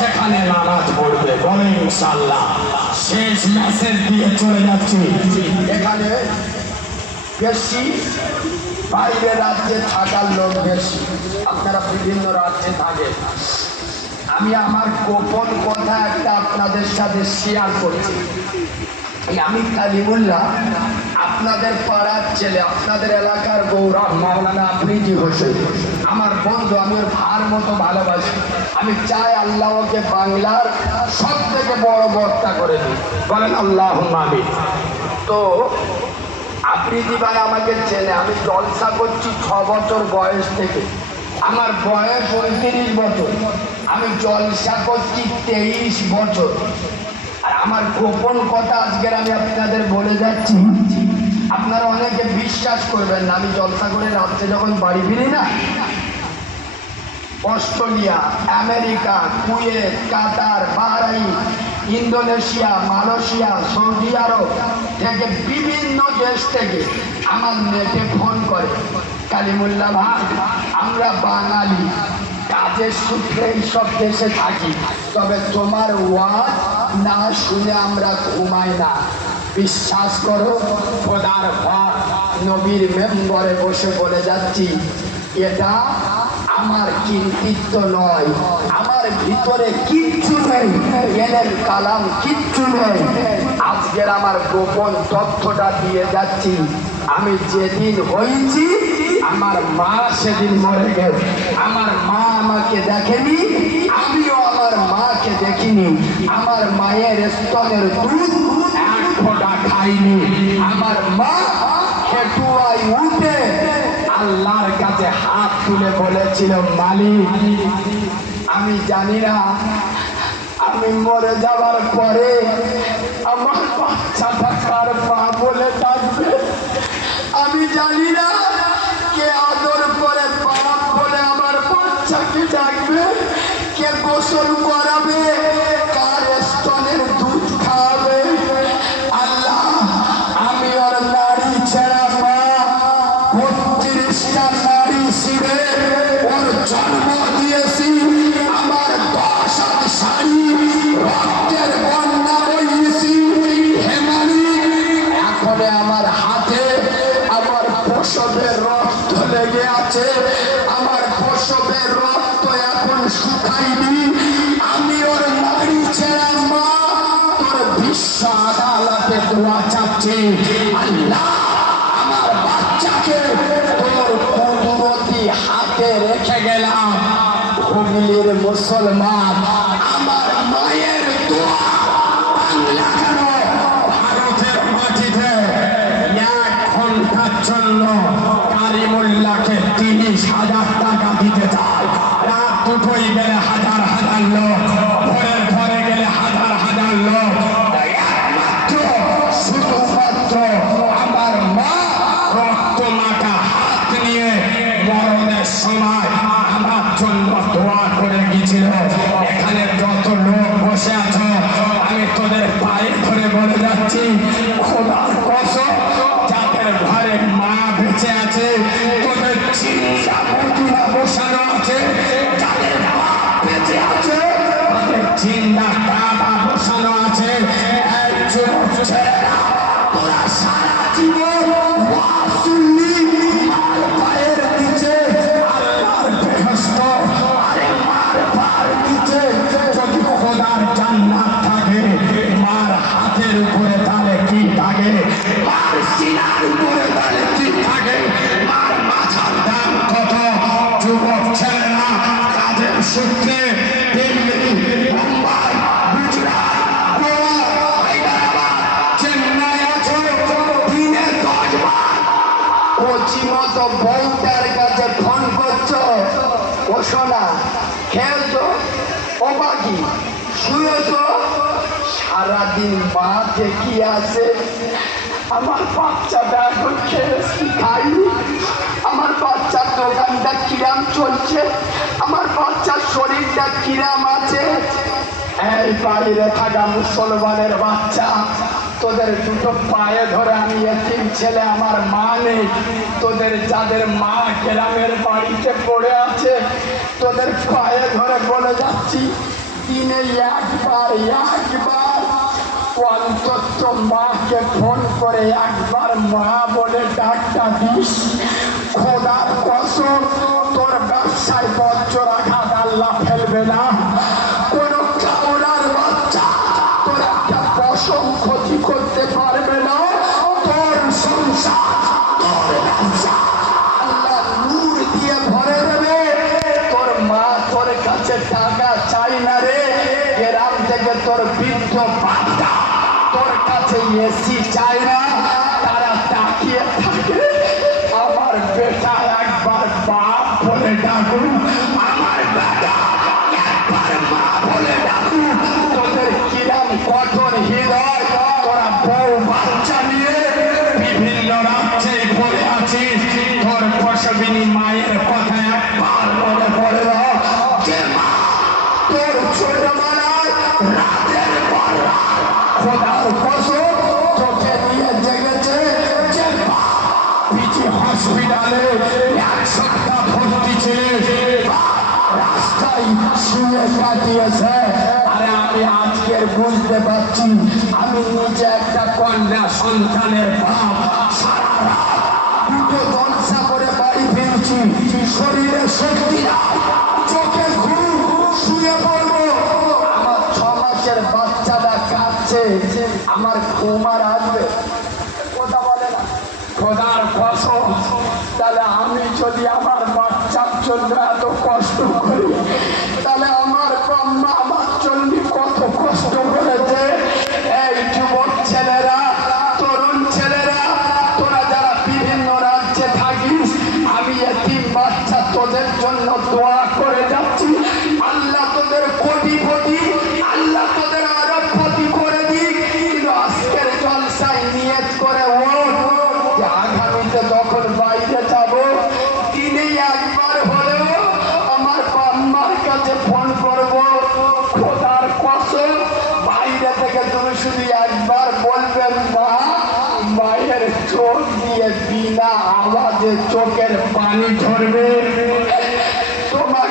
সেখানে নামাজ পড়বে। বলে ইনশাআল্লাহ। শেষ মেসেজ দিয়ে চলে যাচ্ছি। এখানে বেশি বাইরের রাজ্যে থাকার লোক বেশি, আপনারা বিভিন্ন রাজ্যে থাকেন। আমি আমার গোপন কথা একটা আপনাদের সাথে শেয়ার করছি। আমি কালিমুল্লাহ, আপনাদের পাড়ার ছেলে, আপনাদের এলাকার গৌরব মাওলানা আফ্রিদি হোসেন আমার বন্ধু। আমি ওর ভার মতো ভালোবাসি। আমি চাই আল্লাহ ওকে বাংলার সব থেকে বড় বক্তা করে দিই। বলেন আল্লাহুম্মা আমিন। তো আফ্রিদি ভাই আমাকে চেনে। আমি জলসা করছি 6 বছর বয়স থেকে। আমার বয়স 29 বছর। আমি জলসা করছি 23 বছর। আর আমার গোপন কথা আজকের আমি আপনাদের বলে যাচ্ছি। আপনারা অনেকে বিশ্বাস করবেন না। আমি জলসা করে রাত্রে যখন বাড়ি ফিরি না, অস্ট্রেলিয়া, আমেরিকা, কুয়েত, কাতার, বাহরাইন, ইন্দোনেশিয়া, মালয়েশিয়া, সৌদি আরব থেকে বিভিন্ন দেশ থেকে আমার নেটে ফোন করে, কালিমুল্লাহ ভাই আমরা বাঙালি, কাজের সূত্রে এইসব দেশে থাকি, তবে তোমার ওয়াজ না শুনে আমরা ঘুমাই না। বিশ্বাস করো, খোদার ঘর নবীর মেম্বরে বসে বলে যাচ্ছি, এটা আমার কৃতিত্ব নয়, আমার ভিতরে কিচ্ছু নেই, এলেন কালাম কিচ্ছু নেই। আজকের আমার গোপন তথ্যটা দিয়ে যাচ্ছি। আমি যেদিন হয়েছি, আমার মা সেদিন মরে গেছে। আমার মা আমাকে দেখেনি, আমিও আমার মাকে দেখিনি। আমার মায়ের স্তনের দুধ এক ফোঁটা খাইনি। আমার মা খেটুয়ায় উঠে আল্লাহর কাছে হাত তুলে বলেছিল, মালিক আমি জানি না আমি মরে যাওয়ার পরে আমার বাচ্চাটা কার মা বলে ডাকবে। আমি জানি না কে আদর করে বাপ বলে আমার বাচ্চাকে ডাকবে, কে গোসল করাবে, কার স্তনের দুধ খাওয়াবে। আল্লাহ আমি ওর নারী ছেড়া মা 32টা নারী শিবে ওর জন্ম দিয়েছি। আমার 10 হাত শাড়ি রক্তের বন্যা বইয়েছি হেমালি। এখন আমার হাতে আমার প্রসবের রক্ত লেগে আছে। আমার প্রসবের রক্ত এখন শুকায়নি। আমি ওর নারী ছেড়া মা তোর বিশ্ব আদালতে দোয়া চাচ্ছি, আল্লাহ আমার বাচ্চাকে তোর কুদরতি হাতে রেখে গেলাম। হুগলির মুসলমান, আমার মায়ের দোয়া বাংলা কেন ভারতের মাটিতে 1 ঘন্টার জন্য কালিমুল্লাহকে 30,000 টাকা দিতে চায়। রাত দুটোই গেলে হাজার হাজার লোক, ভোরের ঘরে গেলে হাজার হাজার লোক। একমাত্র শুধুমাত্র আমার মা রক্ত মাখা হাত নিয়ে মরণের সময় আমার জন্য দোয়া করে গিয়েছিল। এখানে যত লোক বসে আছো, আমি তোদের পায়ে ধরে বলে যাচ্ছি, খোদার কসম যাদের ঘরে মা বেঁচে আছে, তোদের চিন্তা মদিনা বসানো আছে, যাদের মা বেঁচে আছে তাদের চিন্তা কাবা বসানো আছে। একজন ছেলেরা তোরা সারা জীবন ওয়াজ শুনলি, মার পায়ের নিচে আল্লাহর বেহেশত, আরে মার পায়ের নিচে যদি খোদার জান্নাত থাকে, মার হাতের উপরে তাহলে কি থাকে, মার সিনার উপরে তাহলে কি থাকে, মার মাথার দাম কত? যুবক ছেলেরা কাজের সূত্রে দিল্লি, মুম্বাই, গুজরাট, গোয়া, হায়দ্রাবাদ, চেন্নাই আছো, দিনে 10 বার কচি মতো বউটার কাছে ফোন করছো, ও সোনা খেলছো, ও বাকি শুয়েছো, সারাদিন মা দেখি আছে। আমার বাচ্চাটা এখন খেয়েছি খাইনি, আমার বাচ্চার দোকানটা কিরাম চলছে, আমার বাচ্চার শরীরটা কিরাম আছে। এই বাইরে থাকা মুসলমানের বাচ্চা, তোদের দুটো পায়ে ধরে আমি এতিম ছেলে, আমার মা নেই, তোদের যাদের মা গ্রামের বাড়িতে পড়ে আছে, তোদের পায়ে ধরে বলে যাচ্ছি, দিনে একবার অন্তত মাকে ফোন করে একবার মা বলে ডাকটা দিস। খোদার কসম তোর ব্যবসায় বজ্র আঘাত আল্লাহ ফেলবে না। কোন কামনার বাচ্চা তোর একটা পশম ক্ষতি করতে পারবে না। তোর সংসার তোর ব্যবসা আল্লাহ নূর দিয়ে ভরে দেবে। তোর মা তোর কাছে টাকা চাই না রে। গ্রাম থেকে তোর বৃদ্ধ বাচ্চা তোর কাছে এসি চাই না। তারা তাকিয়ে থাকে আমার বেটা একবার বাপ বলে ডাকুন, আমার বেটা একবার মা বলে ডাকুন। তোদের কিরাম কঠোর হৃদয়, তোরা বউ বাচ্চা নিয়ে বিভিন্ন রাজ্যে পড়ে আছিস। তোর প্রসবিনী মায়ের কথা একবার মনে পড়ে না যে মা তোর ছোটবেলায় রাতের পর রাত খোদার কসম চোখে নিয়ে জেগেছে যে মা পিজি হসপিটালে এক সপ্তাহ ভর্তি ছিল, রাস্তায় শুয়ে কাটিয়েছে। আরে আমি আজকের বুঝতে পারছি আমি নিজে একটা কন্যা সন্তানের বাপ। সারা রাত দুটো জলসা করে বাড়ি ফিরছি, শরীরে শক্তি নাই, চোখে ঘুম, শুয়ে পড়বো। আমার 6 মাসের বাচ্চাটা কাঁদছে, আমার ঘুম আর আসবে কথা বলে না। খোদার কসম তাহলে আমি যদি আমার বাচ্চার জন্য এত কষ্ট করি, তাহলে আমার বাম্মা আমার জন্য কত কষ্ট করেছে। এই যুবক ছেলেরা, তরুণ ছেলেরা, তোরা যারা বিভিন্ন রাজ্যে থাকিস, আমি এতিম বাচ্চা তোদের জন্য দোয়া করে যাচ্ছি। আল্লাহ তোদের কোটিপতি, আল্লাহ তোদের আরবপতি করে দিক। কিন্তু আজকের জলসায় নিয়ত করে যে আগামীতে যখন বাইরে যাব দিনে একবার হলেও আমার বাম্মার কাছে ফোন করব। খোদার কসম বাইরে থেকে তুমি শুধু একবার বলবেন মা, মায়ের চোখ দিয়ে বিনা আওয়াজে চোখের পানি ঝরবে। তোমার